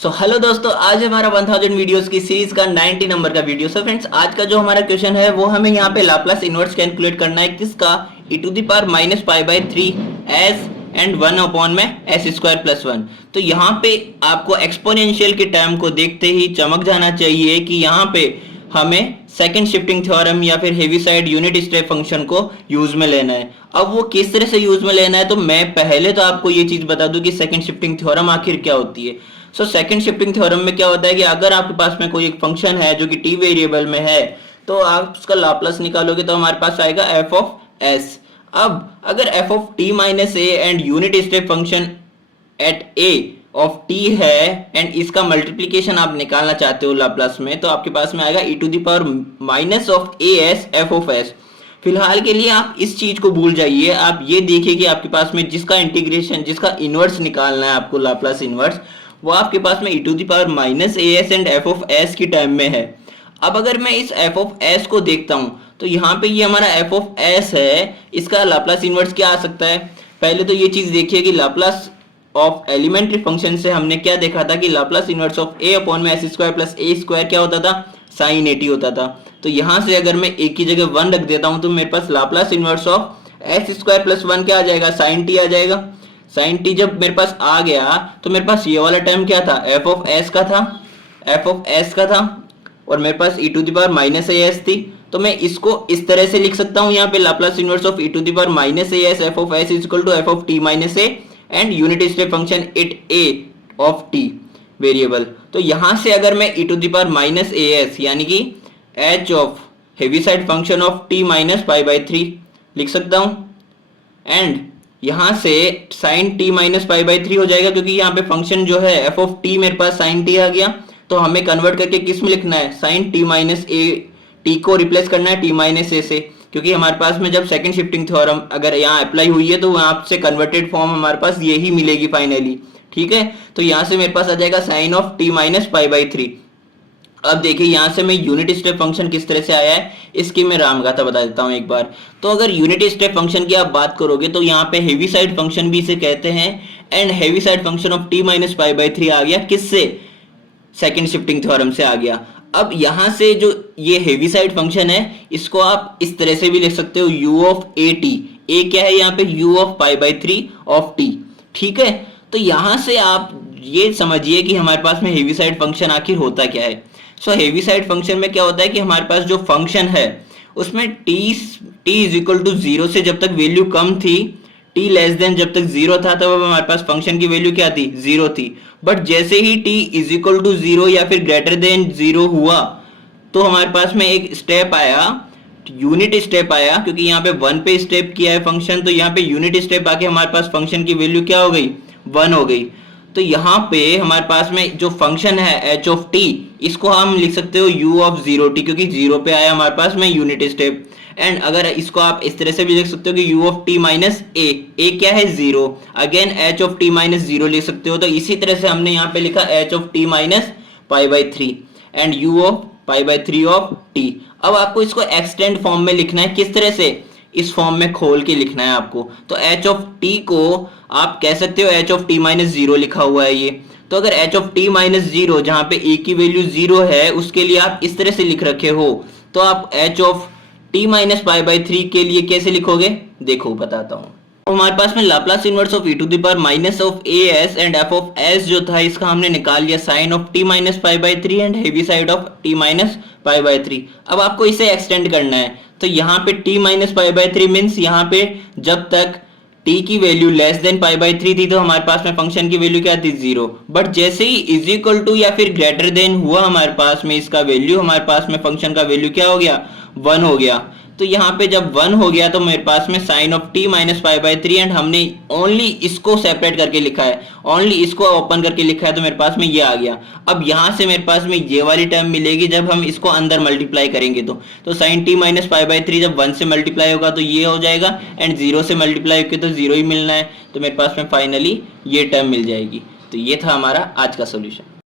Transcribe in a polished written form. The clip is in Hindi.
हेलो दोस्तों, आज हमारा 1000 वीडियोस की सीरीज का 90 नंबर का वीडियो। फ्रेंड्स, आज का जो हमारा क्वेश्चन है वो हमें यहाँ पे लाप्लास इनवर्स कैलकुलेट करना है किसका, e⁻⁻π/3 s एंड 1 अपॉन में s²+1। तो यहाँ पे आपको एक्सपोनेंशियल के टर्म को देखते ही चमक जाना चाहिए कि यहाँ पे हमें सेकंड शिफ्टिंग थ्योरम या फिर हेविसाइड यूनिट स्टेप फंक्शन को यूज में लेना है। अब वो किस तरह से यूज में लेना है, तो मैं पहले तो आपको ये चीज बता दूं कि सेकंड शिफ्टिंग थ्योरम आखिर क्या होती है। सेकंड शिफ्टिंग थ्योरम में क्या होता है कि अगर आपके पास में कोई एक फंक्शन है जो कि टी वेरिएबल में है, तो आप उसका लाप्लास निकालोगे तो हमारे पास आएगा एफ ऑफ एस। अब अगर F of T minus A and unit step function at A of T है एंड इसका मल्टीप्लीकेशन आप निकालना चाहते हो लाप्लास में, तो आपके पास में आएगा e⁻⁻⁴ एफ ऑफ एस। फिलहाल के लिए आप इस चीज को भूल जाइए, आप ये देखिए कि आपके पास में जिसका इंटीग्रेशन, जिसका इनवर्स निकालना है आपको, लाप्लास इनवर्स, वो आपके पास में e⁻⁻as and F of S की टर्म में है। अब अगर मैं इस एफ ऑफ एस को देखता हूं तो यहाँ पे ये हमारा एफ ऑफ एस है, इसका लाप्लास इनवर्स क्या आ सकता है। पहले तो ये चीज देखिए कि लाप्लास ऑफ एलिमेंट्री फंक्शन से हमने क्या देखा था कि Laplace inverse of a upon में s² + a² क्या होता था, sin at होता था। तो यहाँ से अगर मैं a की जगह 1 रख देता हूँ तो मेरे पास लाप्लास इनवर्स ऑफ s²+1 क्या आ जाएगा, sin t आ जाएगा। sin t जब मेरे पास आ गया तो मेरे पास ये वाला टर्म क्या था, f ऑफ s का था, और मेरे पास e⁻⁻as थी। तो मैं इसको इस तरह से लिख सकता हूँ, यहाँ पे Laplace inverse of e⁻⁻as f of s equal to f of t minus a and unit step function it a of t variable. तो यहां से अगर मैं e⁻⁻as यानी कि h of Heaviside function of t minus π/3 लिख सकता हूं, एंड यहां से sin t माइनस π/3 हो जाएगा, क्योंकि यहाँ पे फंक्शन जो है f ऑफ t मेरे पास sin t आ गया। तो हमें कन्वर्ट करके किस में लिखना है, sin t minus a, t को रिप्लेस करना है t माइनस a से, क्योंकि हमारे पास में जब सेकंड शिफ्टिंग थ्योरम अगर यहाँ अप्लाई हुई है तो वहां से कन्वर्टेड फॉर्म हमारे पास यही मिलेगी फाइनली। ठीक है, तो यहाँ से मेरे पास आ जाएगा साइन ऑफ t माइनस π/3। अब देखिए यहाँ से मैं यूनिट स्टेप फंक्शन किस तरह से आया है इसकी मैं रामगाथा बता देता हूँ एक बार। तो अगर यूनिट स्टेप फंक्शन की आप बात करोगे तो यहाँ पे हेविसाइड फंक्शन भी इसे कहते हैं, and Heaviside function of t minus π/3 आ गया किससे, सेकंड शिफ्टिंग थ्योरम से आ गया। अब यहां से जो ये हेविसाइड फंक्शन है इसको आप इस तरह से भी लिख सकते हो, u ऑफ at, a क्या है यहाँ पे, u ऑफ π/3 ऑफ t। ठीक है, तो यहां से आप ये समझिए कि हमारे पास में हेविसाइड फंक्शन आखिर होता क्या है। हेविसाइड फंक्शन में क्या होता है कि हमारे पास जो फंक्शन है उसमें t इज इक्वल टू 0 से जब तक वैल्यू कम थी, t लेस देन जब तक 0 था तब हमारे पास फंक्शन की वैल्यू क्या थी, 0 थी। बट जैसे ही t इज इक्वल टू 0 या फिर ग्रेटर देन 0 हुआ तो हमारे पास में एक स्टेप आया, यूनिट स्टेप आया, क्योंकि यहाँ पे 1 पे स्टेप किया है फंक्शन, तो यहाँ पे यूनिट स्टेप आके हमारे पास फंक्शन की वैल्यू क्या हो गई, 1 हो गई। तो यहाँ पे हमारे पास में जो फंक्शन है h ऑफ t, इसको हम लिख सकते हो u ऑफ 0t, क्योंकि 0 पे आया हमारे पास में यूनिट स्टेप। एंड अगर इसको आप इस तरह से भी लिख सकते हो कि u of t minus a क्या है, 0, again h of t minus 0 लिख सकते हो। तो इसी तरह से हमने यहाँ पे लिखा h of t minus π/3 and u of π/3 of t। अब आपको इसको एक्सटेंड फॉर्म में लिखना है, किस तरह से, इस फॉर्म में खोल के लिखना है आपको। तो h ऑफ t को आप कह सकते हो h ऑफ t माइनस 0 लिखा हुआ है ये। तो अगर h ऑफ t माइनस 0 जहां पे a की वैल्यू 0 है उसके लिए आप इस तरह से लिख रखे हो, तो आप h ऑफ t माइनस π/3 के लिए कैसे लिखोगे, देखो बताता हूँ। तो हमारे पास में Laplace inverse of e⁻⁻as and f of s जो था इसका हमने निकाल लिया sine of t minus π/3 and Heaviside of t minus π/3। अब आपको इसे एक्सटेंड करना है, तो यहाँ पे t माइनस π/3 मीन्स यहाँ पे जब तक t की वैल्यू लेस देन π/3 थी तो हमारे पास में फंक्शन की वैल्यू क्या थी, 0। बट जैसे ही इज इक्वल टू या फिर ग्रेटर देन हुआ हमारे पास में इसका वैल्यू, हमारे पास में फंक्शन का वैल्यू क्या हो गया, 1 हो गया। तो यहाँ पे जब 1 हो गया तो मेरे पास में sine of t minus π/3 and हमने ओनली इसको सेपरेट करके लिखा है, ओनली इसको ओपन करके लिखा है, तो मेरे पास में ये आ गया। अब यहाँ से मेरे पास में ये वाली टर्म मिलेगी जब हम इसको अंदर मल्टीप्लाई करेंगे तो साइन t माइनस π/3 जब 1 से मल्टीप्लाई होगा तो ये हो जाएगा, एंड 0 से मल्टीप्लाई होकर तो 0 ही मिलना है, तो मेरे पास में फाइनली ये टर्म मिल जाएगी। तो ये था हमारा आज का सोल्यूशन।